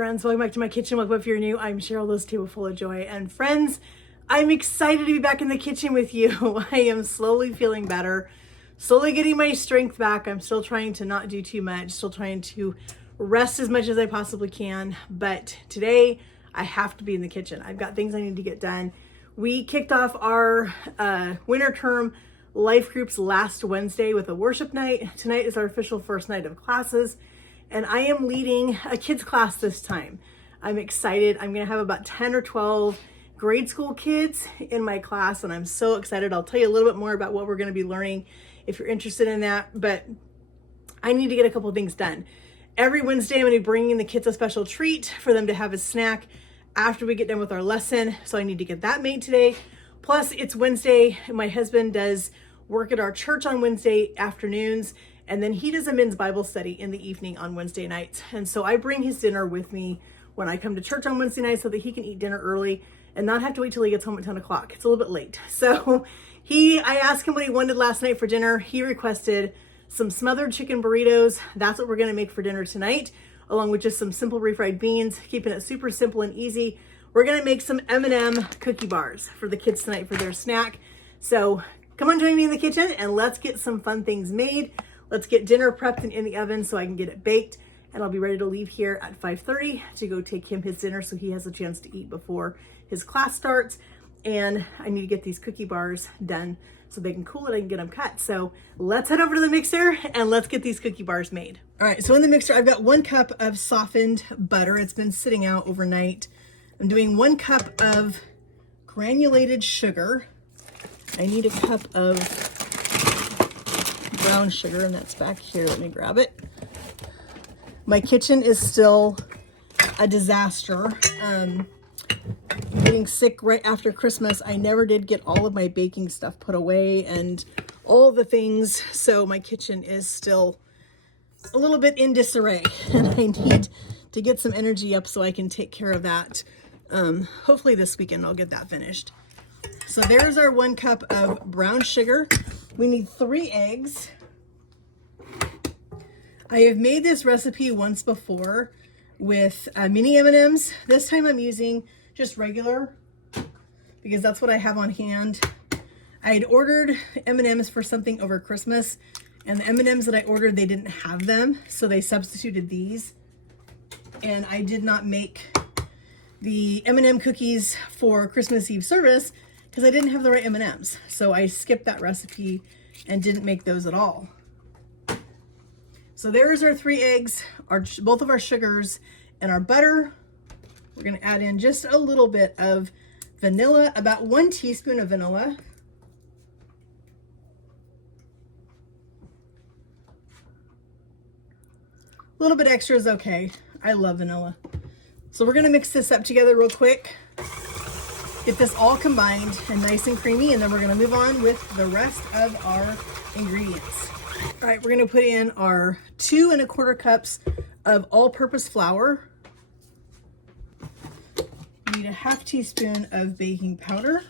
friends, welcome back to my kitchen. Welcome if you're new. I'm Cheryl, this table full of joy. And friends, I'm excited to be back in the kitchen with you. I am slowly feeling better, slowly getting my strength back. I'm still trying to not do too much, still trying to rest as much as I possibly can. But today I have to be in the kitchen. I've got things I need to get done. We kicked off our winter term life groups last Wednesday with a worship night. Tonight is our official first night of classes. And I am leading a kids class this time. I'm excited. I'm gonna have about 10 or 12 grade school kids in my class, and I'm so excited. I'll tell you a little bit more about what we're gonna be learning if you're interested in that, but I need to get a couple things done. Every Wednesday, I'm gonna be bringing the kids a special treat for them to have a snack after we get done with our lesson, so I need to get that made today. Plus, it's Wednesday, and my husband does work at our church on Wednesday afternoons, and then he does a men's Bible study in the evening on Wednesday nights. And so I bring his dinner with me when I come to church on Wednesday night so that he can eat dinner early and not have to wait till he gets home at 10 o'clock. It's a little bit late. So I asked him what he wanted last night for dinner. He requested some smothered chicken burritos. That's what we're gonna make for dinner tonight, along with just some simple refried beans, keeping it super simple and easy. We're gonna make some M&M cookie bars for the kids tonight for their snack. So come on, join me in the kitchen and let's get some fun things made. Let's get dinner prepped and in the oven so I can get it baked, and I'll be ready to leave here at 5:30 to go take him his dinner so he has a chance to eat before his class starts. And I need to get these cookie bars done so they can cool it, I can get them cut. So let's head over to the mixer and let's get these cookie bars made. All right, so in the mixer, I've got 1 cup of softened butter. It's been sitting out overnight. I'm doing 1 cup of granulated sugar. I need a cup of brown sugar, and that's back here. Let me grab it. My kitchen is still a disaster. Getting sick right after Christmas, I never did get all of my baking stuff put away and all the things, so my kitchen is still a little bit in disarray, and I need to get some energy up so I can take care of that. Hopefully this weekend I'll get that finished. So there's our 1 cup of brown sugar. We need 3 eggs. I have made this recipe once before with mini M&Ms. This time I'm using just regular because that's what I have on hand. I had ordered M&Ms for something over Christmas, and the M&Ms that I ordered, they didn't have them, so they substituted these. And I did not make the M&M cookies for Christmas Eve service because I didn't have the right M&Ms. So I skipped that recipe and didn't make those at all. So there's our 3 eggs, both of our sugars, and our butter. We're gonna add in just a little bit of vanilla, about 1 teaspoon of vanilla. A little bit extra is okay. I love vanilla. So we're gonna mix this up together real quick. Get this all combined and nice and creamy, and then we're gonna move on with the rest of our ingredients. All right, we're gonna put in our 2 1/4 cups of all-purpose flour. We need a 1/2 teaspoon of baking powder,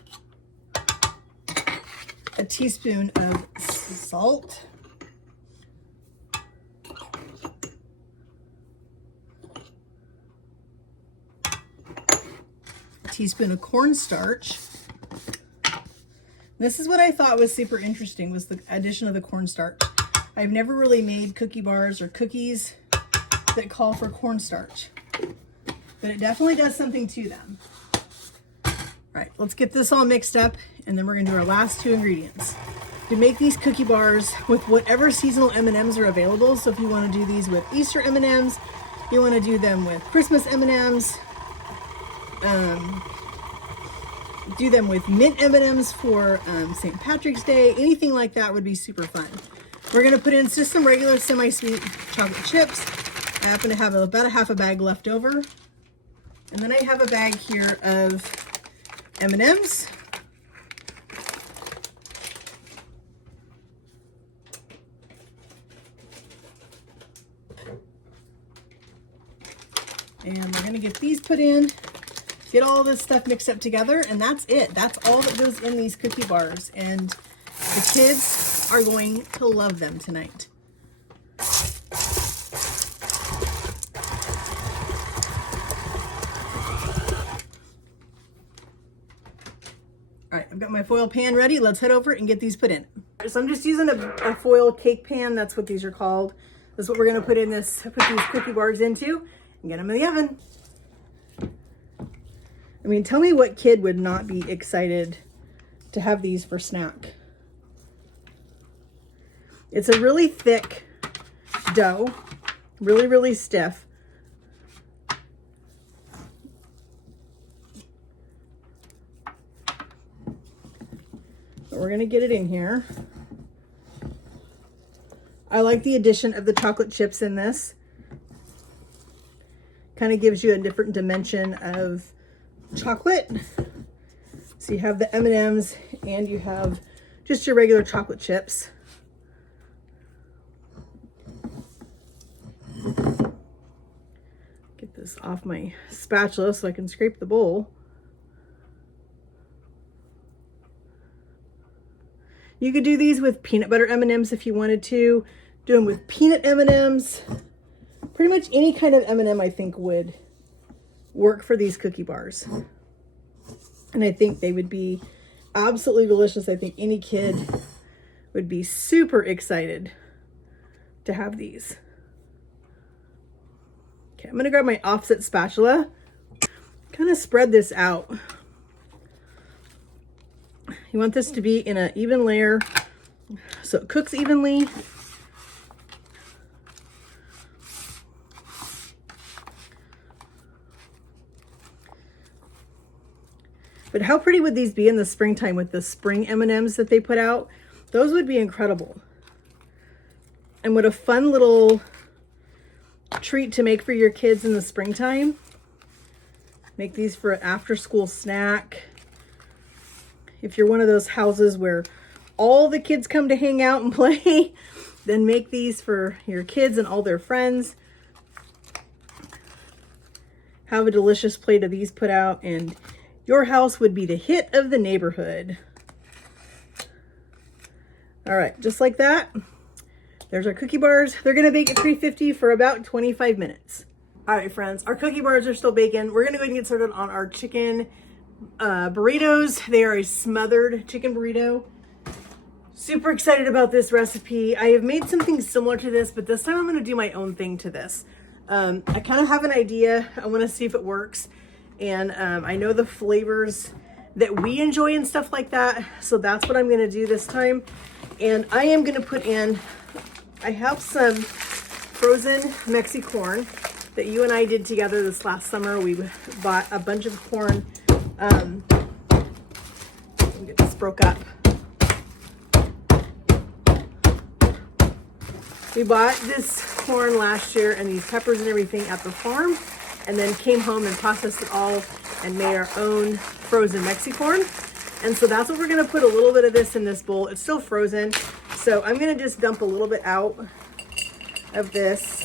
a teaspoon of salt, teaspoon of cornstarch. This is what I thought was super interesting, was the addition of the cornstarch. I've never really made cookie bars or cookies that call for cornstarch, but it definitely does something to them. All right, let's get this all mixed up, and then we're gonna do our last 2 ingredients. You make these cookie bars with whatever seasonal M&Ms are available. So if you wanna do these with Easter M&Ms, you wanna do them with Christmas M&Ms, do them with mint M&Ms for St. Patrick's Day. Anything like that would be super fun. We're gonna put in just some regular semi-sweet chocolate chips. I happen to have about a 1/2 bag left over. And then I have a bag here of M&Ms. And we're gonna get these put in. Get all this stuff mixed up together, and that's it. That's all that goes in these cookie bars, and the kids are going to love them tonight. my foil pan ready. Let's head over and get these put in. So I'm just using a foil cake pan. That's what these are called. That's what we're gonna put these cookie bars into and get them in the oven. I mean, tell me what kid would not be excited to have these for snack. It's a really thick dough, really, really stiff. But we're gonna get it in here. I like the addition of the chocolate chips in this. Kind of gives you a different dimension of chocolate. So you have the M&Ms and you have just your regular chocolate chips. Get this off my spatula so I can scrape the bowl. You could do these with peanut butter M&Ms if you wanted to. Do them with peanut M&Ms. Pretty much any kind of M&M I think would work for these cookie bars. And I think they would be absolutely delicious. I think any kid would be super excited to have these. Okay, I'm gonna grab my offset spatula, kind of spread this out. You want this to be in an even layer so it cooks evenly. But how pretty would these be in the springtime with the spring M&Ms that they put out? Those would be incredible. And what a fun little treat to make for your kids in the springtime. Make these for an after-school snack. If you're one of those houses where all the kids come to hang out and play, then make these for your kids and all their friends. Have a delicious plate of these put out and your house would be the hit of the neighborhood. All right, just like that. There's our cookie bars. They're gonna bake at 350 for about 25 minutes. All right, friends, our cookie bars are still baking. We're gonna go ahead and get started on our chicken burritos. They are a smothered chicken burrito. Super excited about this recipe. I have made something similar to this, but this time I'm gonna do my own thing to this. I kind of have an idea. I wanna see if it works. And I know the flavors that we enjoy and stuff like that. So that's what I'm gonna do this time. And I am gonna put in, I have some frozen Mexi corn that you and I did together this last summer. We bought a bunch of corn. Let me get this broke up. We bought this corn last year and these peppers and everything at the farm, and then came home and processed it all and made our own frozen Mexi corn. And so that's what we're gonna put a little bit of this in this bowl. It's still frozen. So I'm gonna just dump a little bit out of this.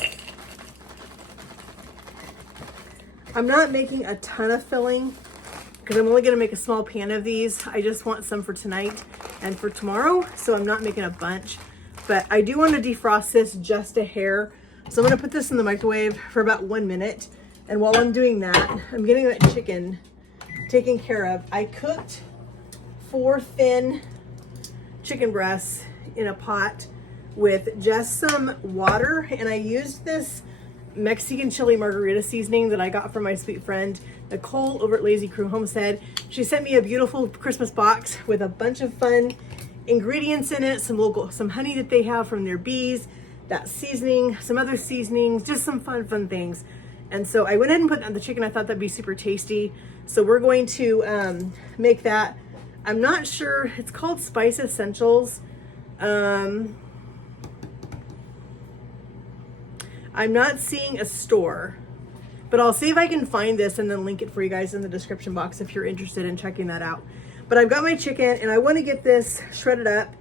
I'm not making a ton of filling because I'm only gonna make a small pan of these. I just want some for tonight and for tomorrow. So I'm not making a bunch, but I do want to defrost this just a hair. So I'm gonna put this in the microwave for about 1 minute. And while I'm doing that, I'm getting that chicken taken care of. I cooked 4 thin chicken breasts in a pot with just some water. And I used this Mexican chili margarita seasoning that I got from my sweet friend, Nicole over at Lazy Crew Homestead. She sent me a beautiful Christmas box with a bunch of fun ingredients in it, some honey that they have from their bees, that seasoning, some other seasonings, just some fun things. And so I went ahead and put on the chicken. I thought that'd be super tasty. So we're going to make that. I'm not sure, it's called Spice Essentials. I'm not seeing a store, but I'll see if I can find this and then link it for you guys in the description box if you're interested in checking that out. But I've got my chicken and I want to get this shredded up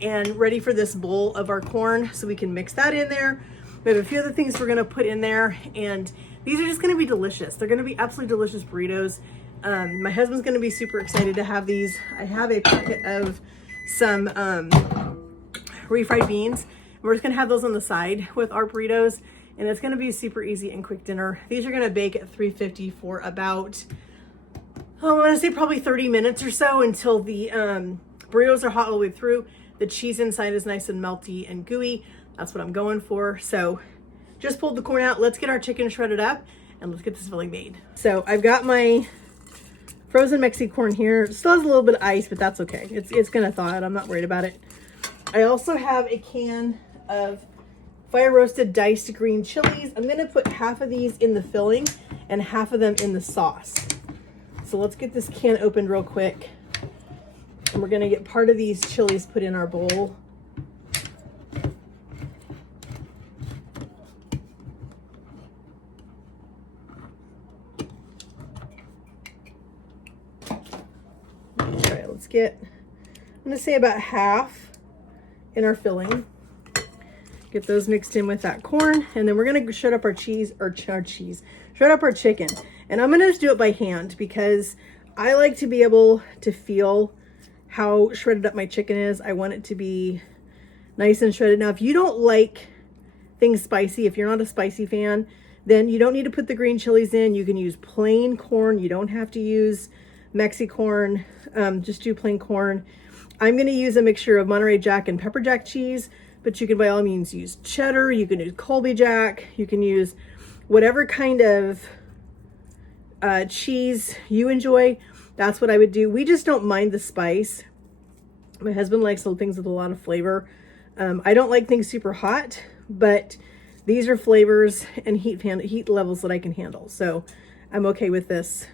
and ready for this bowl of our corn so we can mix that in there. We have a few other things we're going to put in there, and these are just going to be delicious. They're going to be absolutely delicious burritos. My husband's going to be super excited to have these. I have a packet of some refried beans. We're just going to have those on the side with our burritos, and it's going to be a super easy and quick dinner. These are going to bake at 350 for about I'm gonna say probably 30 minutes or so until the burritos are hot all the way through. The cheese inside is nice and melty and gooey. That's what I'm going for. So just pulled the corn out. Let's get our chicken shredded up and let's get this filling made. So I've got my frozen Mexi corn here. It still has a little bit of ice, but that's okay. It's gonna thaw out. I'm not worried about it. I also have a can of fire roasted diced green chilies. I'm gonna put half of these in the filling and half of them in the sauce. So let's get this can opened real quick. And we're gonna get part of these chilies put in our bowl. Get, I'm gonna say about half in our filling. Get those mixed in with that corn, and then we're gonna shred up our cheese, shred up our chicken. And I'm gonna just do it by hand because I like to be able to feel how shredded up my chicken is. I want it to be nice and shredded. Now, if you don't like things spicy, if you're not a spicy fan, then you don't need to put the green chilies in. You can use plain corn. You don't have to use Mexi corn, just do plain corn. I'm going to use a mixture of Monterey Jack and Pepperjack cheese, but you can by all means use cheddar, you can use Colby Jack, you can use whatever kind of cheese you enjoy. That's what I would do. We just don't mind the spice. My husband likes little things with a lot of flavor. I don't like things super hot, but these are flavors and heat levels that I can handle. So I'm okay with this.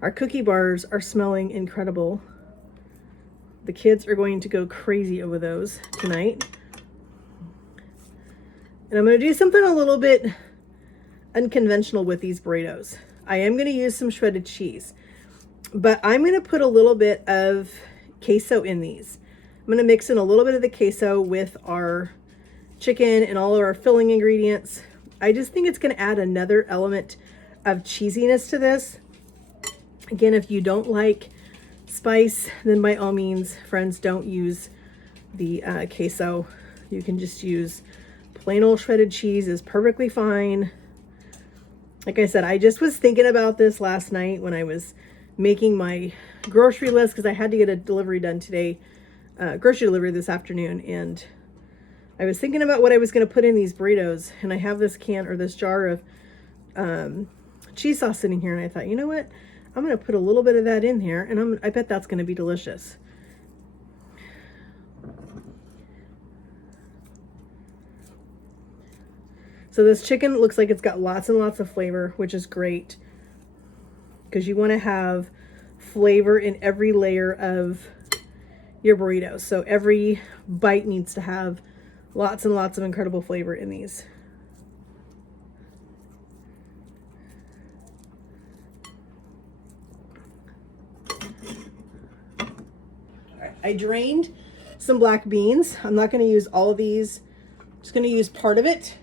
Our cookie bars are smelling incredible. The kids are going to go crazy over those tonight. And I'm going to do something a little bit unconventional with these burritos. I am going to use some shredded cheese, but I'm going to put a little bit of queso in these. I'm going to mix in a little bit of the queso with our chicken and all of our filling ingredients. I just think it's going to add another element of cheesiness to this. Again, if you don't like spice, then by all means, friends, don't use the queso. You can just use plain old shredded cheese is perfectly fine. Like I said, I just was thinking about this last night when I was making my grocery list because I had to get a delivery done today, grocery delivery this afternoon, and I was thinking about what I was going to put in these burritos, and I have this can or this jar of cheese sauce sitting here, and I thought, you know what? I'm going to put a little bit of that in here, and I bet that's going to be delicious. So this chicken looks like it's got lots and lots of flavor, which is great because you want to have flavor in every layer of your burritos. So every bite needs to have lots and lots of incredible flavor in these. I drained some black beans. I'm not going to use all of these. I'm just going to use part of it.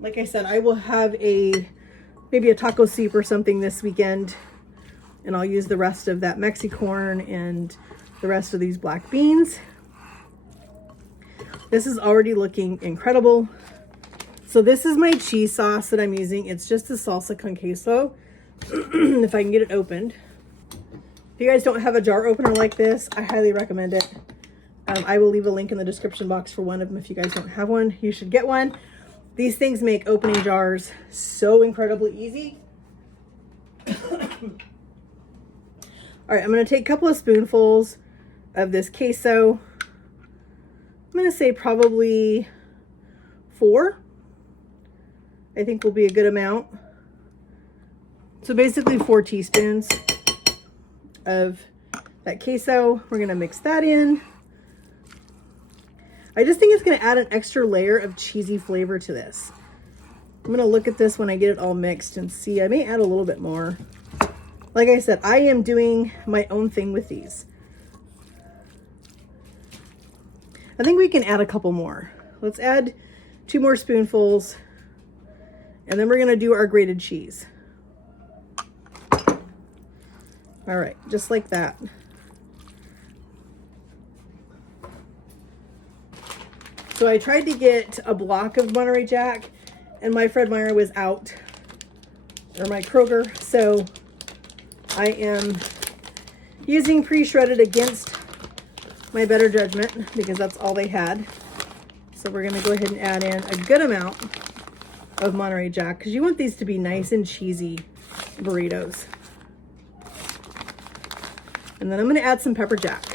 Like I said, I will have maybe a taco soup or something this weekend, and I'll use the rest of that Mexi corn and the rest of these black beans. This is already looking incredible. So this is my cheese sauce that I'm using. It's just a salsa con queso. If I can get it opened. If you guys don't have a jar opener like this, I highly recommend it. I will leave a link in the description box for one of them. If you guys don't have one, you should get one. These things make opening jars so incredibly easy. All right, I'm going to take a couple of spoonfuls of this queso. I'm going to say probably 4. I think will be a good amount. So basically 4 teaspoons of that queso. We're going to mix that in. I just think it's going to add an extra layer of cheesy flavor to this. I'm going to look at this when I get it all mixed and see. I may add a little bit more. Like I said, I am doing my own thing with these. I think we can add a couple more. Let's add 2 more spoonfuls, and then we're going to do our grated cheese. All right, just like that. So I tried to get a block of Monterey Jack, and my Fred Meyer was out or my Kroger. So I am using pre-shredded against my better judgment because that's all they had. So we're gonna go ahead and add in a good amount of Monterey Jack because you want these to be nice and cheesy burritos. And then I'm gonna add some Pepperjack.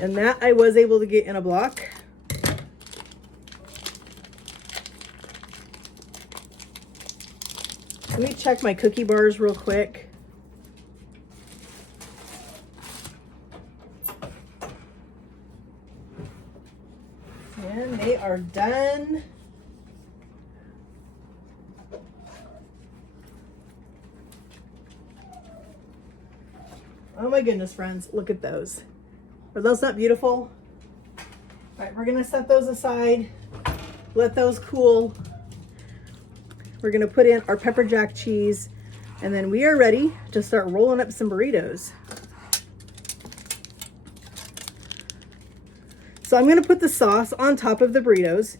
And that I was able to get in a block. Let me check my cookie bars real quick. And they are done. Oh my goodness, friends, look at those. Are those not beautiful? All right, we're gonna set those aside, let those cool. We're gonna put in our Pepperjack cheese, and then we are ready to start rolling up some burritos. So I'm gonna put the sauce on top of the burritos,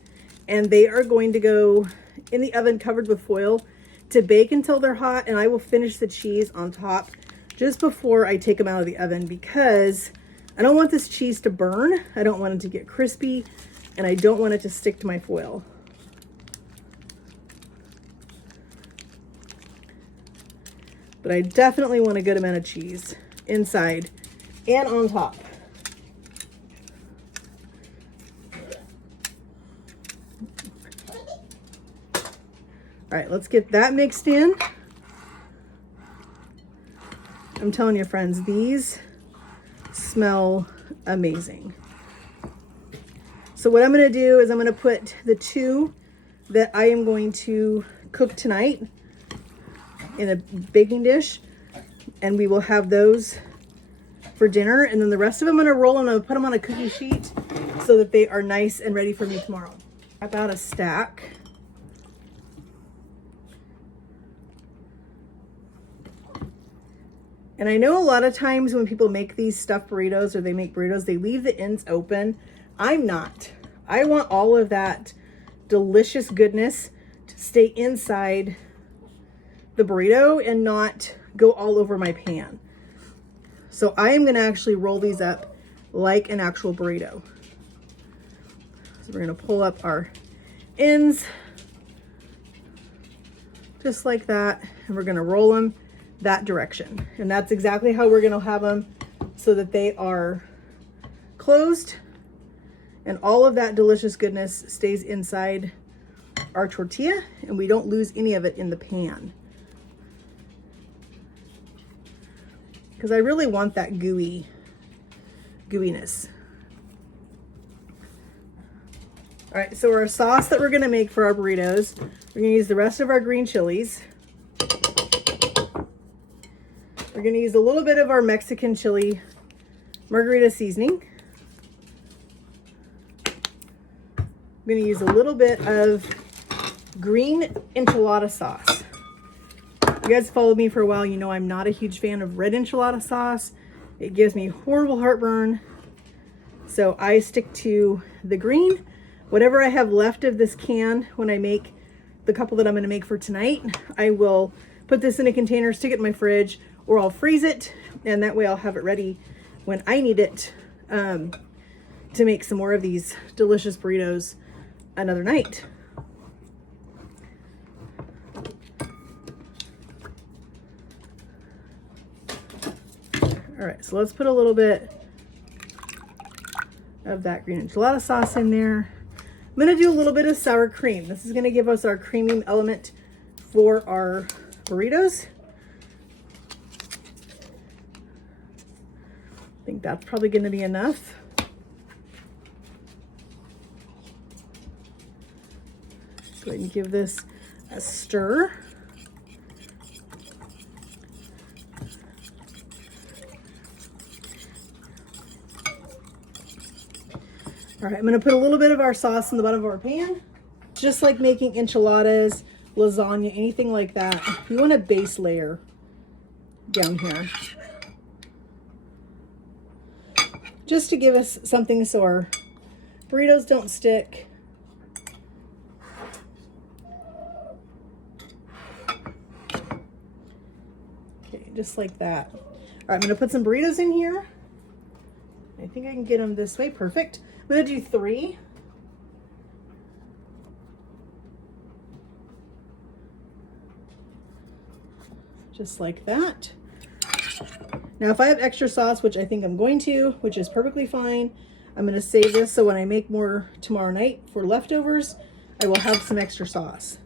and they are going to go in the oven covered with foil to bake until they're hot, and I will finish the cheese on top just before I take them out of the oven because I don't want this cheese to burn. I don't want it to get crispy, and I don't want it to stick to my foil. But I definitely want a good amount of cheese inside and on top. All right, let's get that mixed in. I'm telling you, friends, these smell amazing. So what I'm going to do is I'm going to put the two that I am going to cook tonight in a baking dish, and we will have those for dinner. And then the rest of them I'm going to roll and I'm going to put them on a cookie sheet so that they are nice and ready for me tomorrow. About a stack. And I know a lot of times when people make these stuffed burritos or they make burritos, they leave the ends open. I'm not. I want all of that delicious goodness to stay inside the burrito and not go all over my pan. So I am gonna actually roll these up like an actual burrito. So we're gonna pull up our ends just like that, and we're gonna roll them that direction. And that's exactly how we're gonna have them, so that they are closed and all of that delicious goodness stays inside our tortilla and we don't lose any of it in the pan. Because I really want that gooiness. All right, so our sauce that we're gonna make for our burritos, we're gonna use the rest of our green chilies. We're gonna use a little bit of our Mexican chili margarita seasoning. I'm gonna use a little bit of green enchilada sauce. You guys followed me for a while, you know I'm not a huge fan of red enchilada sauce. It gives me horrible heartburn. So I stick to the green. Whatever I have left of this can, when I make the couple that I'm gonna make for tonight, I will put this in a container, stick it in my fridge, or I'll freeze it, and that way I'll have it ready when I need it to make some more of these delicious burritos another night. All right, so let's put a little bit of that green enchilada sauce in there. I'm gonna do a little bit of sour cream. This is gonna give us our creamy element for our burritos. I think that's probably gonna be enough. Go ahead and give this a stir. All right, I'm gonna put a little bit of our sauce in the bottom of our pan. Just like making enchiladas, lasagna, anything like that, you want a base layer down here. Just to give us something so our burritos don't stick. just like that. All right, I'm gonna put some burritos in here. I think I can get them this way, perfect. I'm gonna do 3. Just like that. Now, if I have extra sauce, which I think I'm going to, which is perfectly fine, I'm gonna save this so when I make more tomorrow night for leftovers, I will have some extra sauce.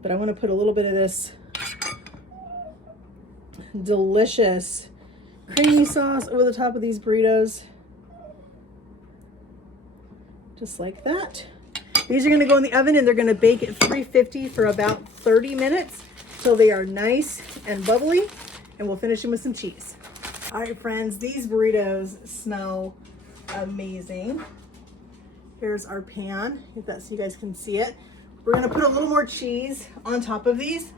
But I wanna put a little bit of this delicious creamy sauce over the top of these burritos. Just like that. These are gonna go in the oven and they're gonna bake at 350 for about 30 minutes till they are nice and bubbly, and we'll finish them with some cheese. All right, friends, these burritos smell amazing. Here's our pan, get that so you guys can see it. We're gonna put a little more cheese on top of these,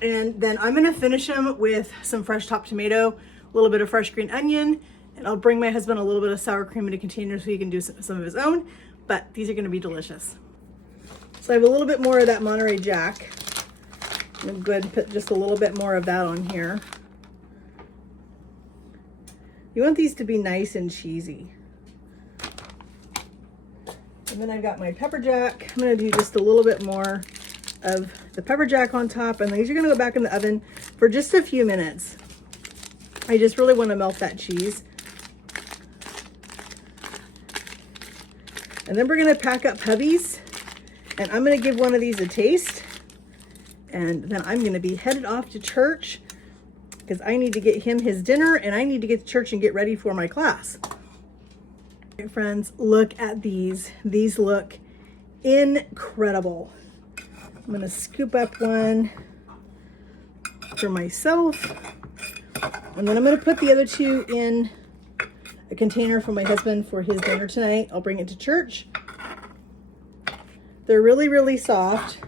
and then I'm gonna finish them with some fresh chopped tomato, a little bit of fresh green onion, and I'll bring my husband a little bit of sour cream in a container so he can do some of his own, but these are gonna be delicious. So I have a little bit more of that Monterey Jack. I'm gonna go ahead and put just a little bit more of that on here. You want these to be nice and cheesy. And then I've got my Pepperjack. I'm gonna do just a little bit more of the Pepperjack on top, and these are gonna go back in the oven for just a few minutes. I just really wanna melt that cheese. And then we're gonna pack up hubbies, and I'm gonna give one of these a taste. And then I'm gonna be headed off to church because I need to get him his dinner and I need to get to church and get ready for my class. All right, friends, look at these. These look incredible. I'm gonna scoop up one for myself. And then I'm gonna put the other 2 in a container for my husband for his dinner tonight. I'll bring it to church. They're really, really soft.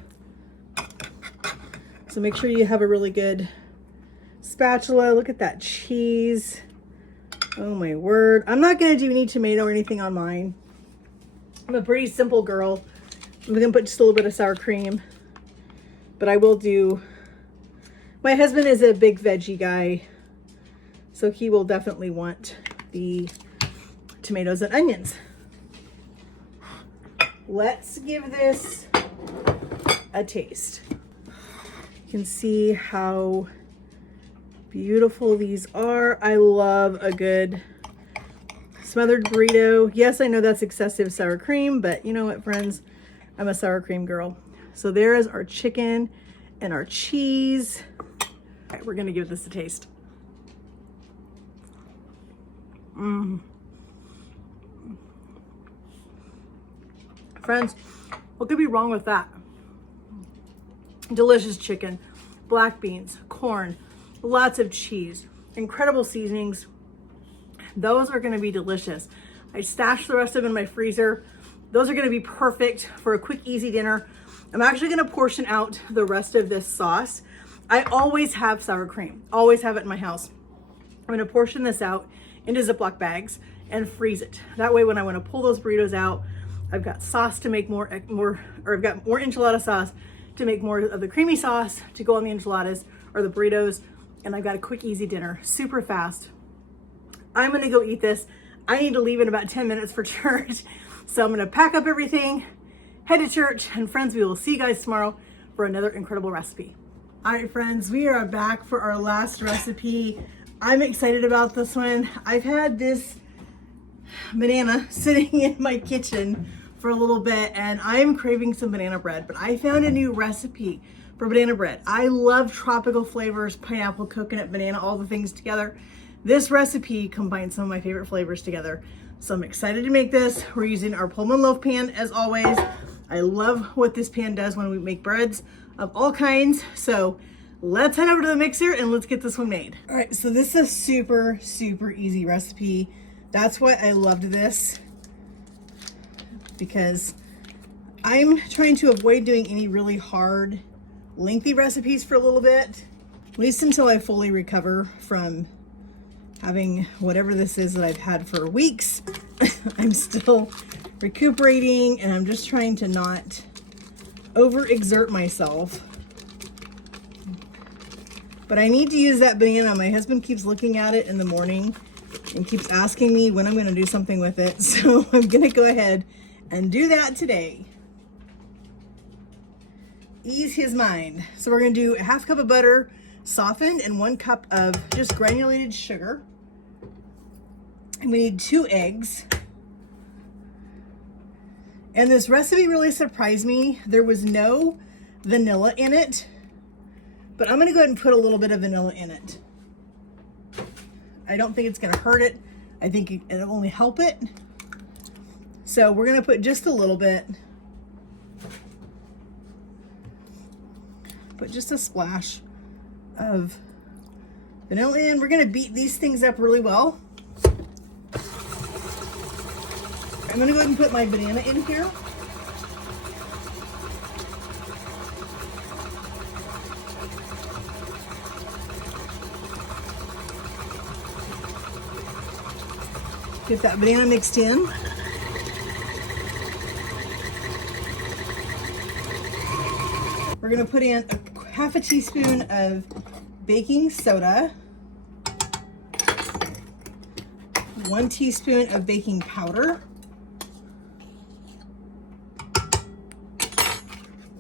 So make sure you have a really good spatula. Look at that cheese. Oh my word. I'm not gonna do any tomato or anything on mine. I'm a pretty simple girl. I'm gonna put just a little bit of sour cream, but I will do, my husband is a big veggie guy, so he will definitely want the tomatoes and onions. Let's give this a taste. You can see how beautiful these are. I love a good smothered burrito. Yes, I know that's excessive sour cream, but you know what, friends? I'm a sour cream girl. So there is our chicken and our cheese. All right, we're gonna give this a taste. Friends, what could be wrong with that? Delicious chicken, black beans, corn, lots of cheese, incredible seasonings. Those are gonna be delicious. I stashed the rest of them in my freezer. Those are gonna be perfect for a quick, easy dinner. I'm actually gonna portion out the rest of this sauce. I always have sour cream, always have it in my house. I'm gonna portion this out into Ziploc bags and freeze it. That way when I wanna pull those burritos out, I've got sauce to make more, or I've got more enchilada sauce to make more of the creamy sauce to go on the enchiladas or the burritos. And I've got a quick, easy dinner, super fast. I'm gonna go eat this. I need to leave in about 10 minutes for church. So I'm gonna pack up everything, head to church, and friends, we will see you guys tomorrow for another incredible recipe. All right, friends, we are back for our last recipe. I'm excited about this one. I've had this banana sitting in my kitchen for a little bit and I'm craving some banana bread, but I found a new recipe for banana bread. I love tropical flavors, pineapple, coconut, banana, all the things together. This recipe combines some of my favorite flavors together. So I'm excited to make this. We're using our Pullman loaf pan as always. I love what this pan does when we make breads of all kinds. So let's head over to the mixer and let's get this one made. All right, so this is a super, super easy recipe. That's why I loved this, because I'm trying to avoid doing any really hard, lengthy recipes for a little bit, at least until I fully recover from having whatever this is that I've had for weeks. I'm still recuperating and I'm just trying to not overexert myself. But I need to use that banana. My husband keeps looking at it in the morning and keeps asking me when I'm gonna do something with it. So I'm gonna go ahead and do that today. Ease his mind. So we're gonna do a half cup of butter, softened, and 1 cup of just granulated sugar. And we need 2 eggs. And this recipe really surprised me. There was no vanilla in it, but I'm gonna go ahead and put a little bit of vanilla in it. I don't think it's gonna hurt it. I think it'll only help it. So we're gonna put just a little bit. Put just a splash of vanilla in. We're gonna beat these things up really well. I'm gonna go ahead and put my banana in here. Get that banana mixed in. We're gonna put in half a teaspoon of baking soda, 1 teaspoon of baking powder,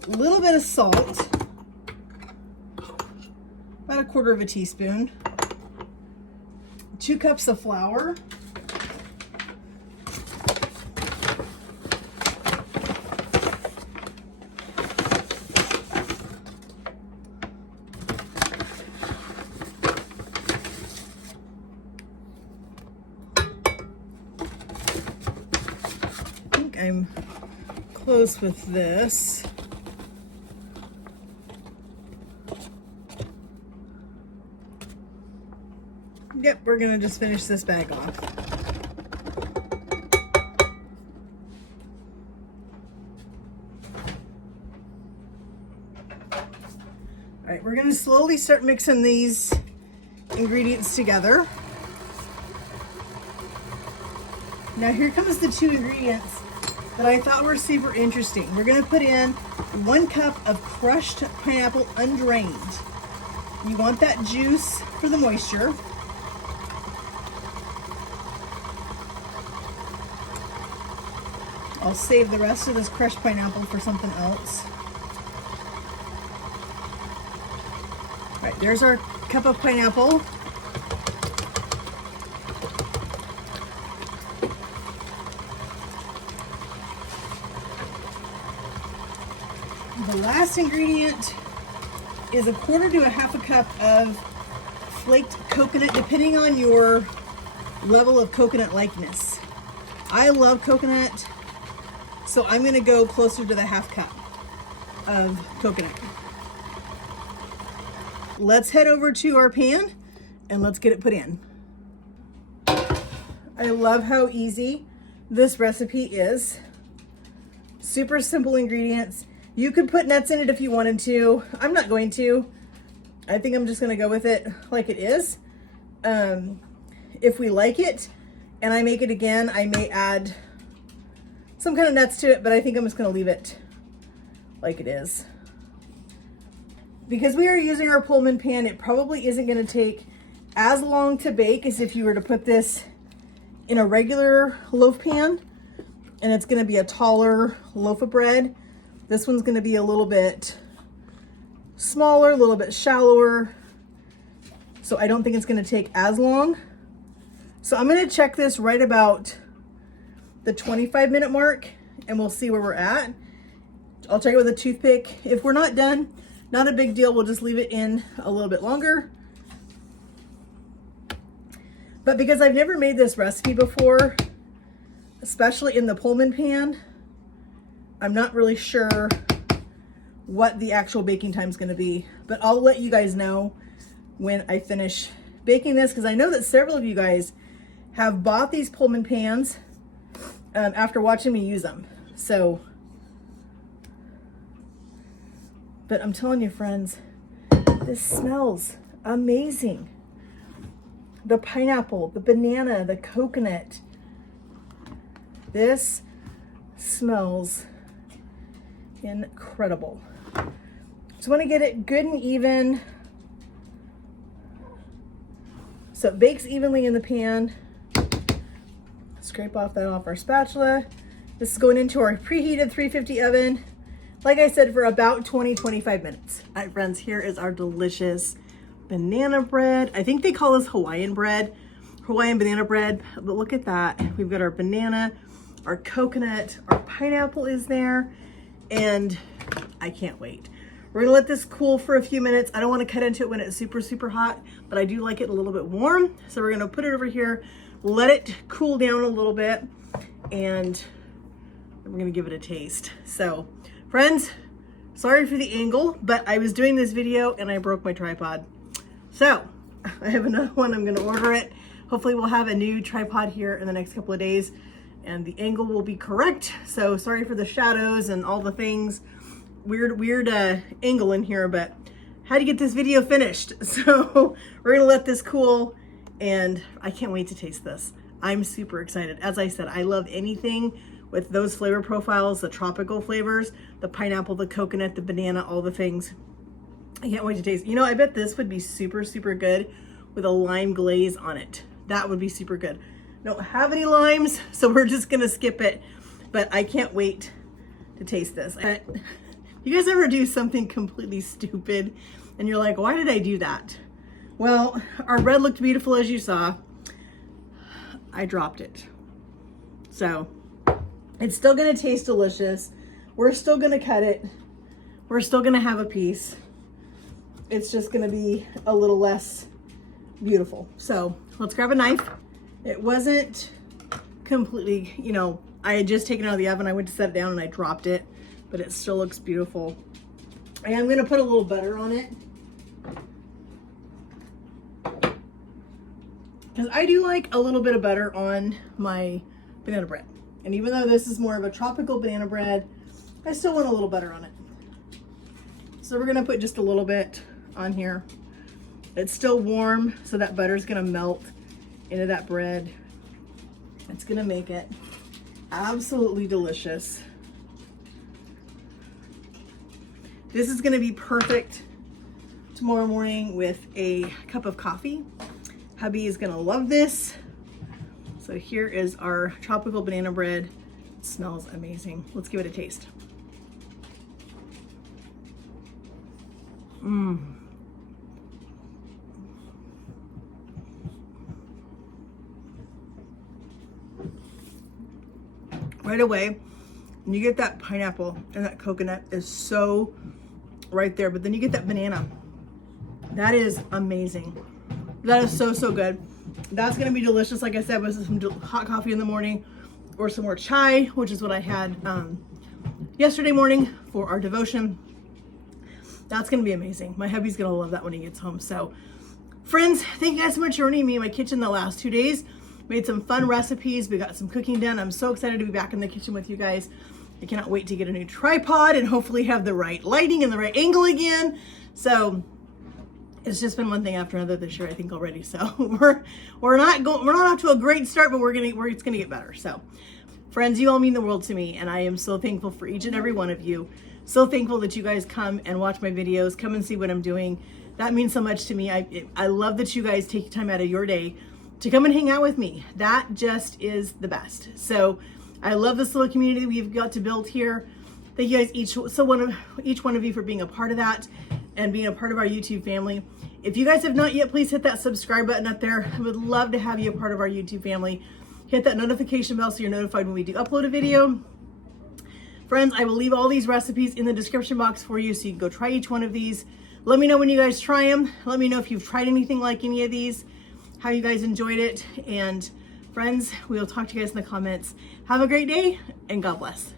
a little bit of salt, about 1/4 teaspoon, 2 cups of flour, I'm close with this. Yep, we're gonna just finish this bag off. All right, we're gonna slowly start mixing these ingredients together. Now here comes the 2 ingredients that I thought were super interesting. We're gonna put in 1 cup of crushed pineapple undrained. You want that juice for the moisture. I'll save the rest of this crushed pineapple for something else. All right, there's our cup of pineapple. The last ingredient is 1/4 to 1/2 cup of flaked coconut, depending on your level of coconut likeness. I love coconut, so I'm gonna go closer to the 1/2 cup of coconut. Let's head over to our pan and let's get it put in. I love how easy this recipe is. Super simple ingredients. You could put nuts in it if you wanted to. I'm not going to. I think I'm just gonna go with it like it is. If we like it and I make it again, I may add some kind of nuts to it, but I think I'm just gonna leave it like it is. Because we are using our Pullman pan, it probably isn't gonna take as long to bake as if you were to put this in a regular loaf pan, and it's gonna be a taller loaf of bread. This one's gonna be a little bit smaller, a little bit shallower, so I don't think it's gonna take as long. So I'm gonna check this right about the 25-minute mark and we'll see where we're at. I'll check it with a toothpick. If we're not done, not a big deal, we'll just leave it in a little bit longer. But because I've never made this recipe before, especially in the Pullman pan, I'm not really sure what the actual baking time is going to be, but I'll let you guys know when I finish baking this, because I know that several of you guys have bought these Pullman pans after watching me use them. So, but I'm telling you, friends, this smells amazing. The pineapple, the banana, the coconut. This smells incredible. Just want to get it good and even So it bakes evenly in the pan. Scrape off our spatula. This is going into our preheated 350 oven. Like I said, for about 20-25 minutes. All right, friends, here is our delicious banana bread. I think they call this Hawaiian bread, Hawaiian banana bread, but look at that. We've got our banana, our coconut, our pineapple is there, and I can't wait. We're gonna let this cool for a few minutes. I don't wanna cut into it when it's super, super hot, but I do like it a little bit warm. So we're gonna put it over here, let it cool down a little bit, and we're gonna give it a taste. So, friends, sorry for the angle, but I was doing this video and I broke my tripod. So, I have another one, I'm gonna order it. Hopefully we'll have a new tripod here in the next couple of days and the angle will be correct. So sorry for the shadows and all the things. Weird angle in here, but how to get this video finished. So we're gonna let this cool and I can't wait to taste this. I'm super excited. As I said, I love anything with those flavor profiles, the tropical flavors, the pineapple, the coconut, the banana, all the things. I can't wait to taste. You know, I bet this would be super, super good with a lime glaze on it. That would be super good. I don't have any limes, so we're just gonna skip it, but I can't wait to taste this. You guys ever do something completely stupid and you're like, why did I do that? Well, our bread looked beautiful as you saw. I dropped it. So it's still gonna taste delicious. We're still gonna cut it. We're still gonna have a piece. It's just gonna be a little less beautiful. So let's grab a knife. It wasn't completely, you know, I had just taken it out of the oven. I went to set it down and I dropped it, but it still looks beautiful. And I'm gonna put a little butter on it, because I do like a little bit of butter on my banana bread. And even though this is more of a tropical banana bread, I still want a little butter on it. So we're gonna put just a little bit on here. It's still warm, so that butter's gonna melt into that bread. It's gonna make it absolutely delicious. This is gonna be perfect tomorrow morning with a cup of coffee. Hubby is gonna love this. So here is our tropical banana bread. It smells amazing. Let's give it a taste. Right away, and you get that pineapple and that coconut is so right there, but then you get that banana. That is amazing. That is so, so good. That's gonna be delicious, like I said, with some hot coffee in the morning or some more chai, which is what I had yesterday morning for our devotion. That's gonna be amazing. My hubby's gonna love that when he gets home. So friends, thank you guys so much for joining me in my kitchen the last 2 days. Made some fun recipes. We got some cooking done. I'm so excited to be back in the kitchen with you guys. I cannot wait to get a new tripod and hopefully have the right lighting and the right angle again. So it's just been one thing after another this year, I think, already. So we're not off to a great start, but it's gonna get better. So friends, you all mean the world to me, and I am so thankful for each and every one of you. So thankful that you guys come and watch my videos, come and see what I'm doing. That means so much to me. I love that you guys take time out of your day to come and hang out with me. That just is the best. So I love this little community we've got to build here. Thank you guys each one of you for being a part of that and being a part of our YouTube family. If you guys have not yet, please hit that subscribe button up there. I would love to have you a part of our YouTube family. Hit that notification bell so you're notified when we do upload a video. Friends, I will leave all these recipes in the description box for you so you can go try each one of these. Let me know when you guys try them. Let me know if you've tried anything like any of these, how you guys enjoyed it. And friends, we will talk to you guys in the comments. Have a great day and God bless.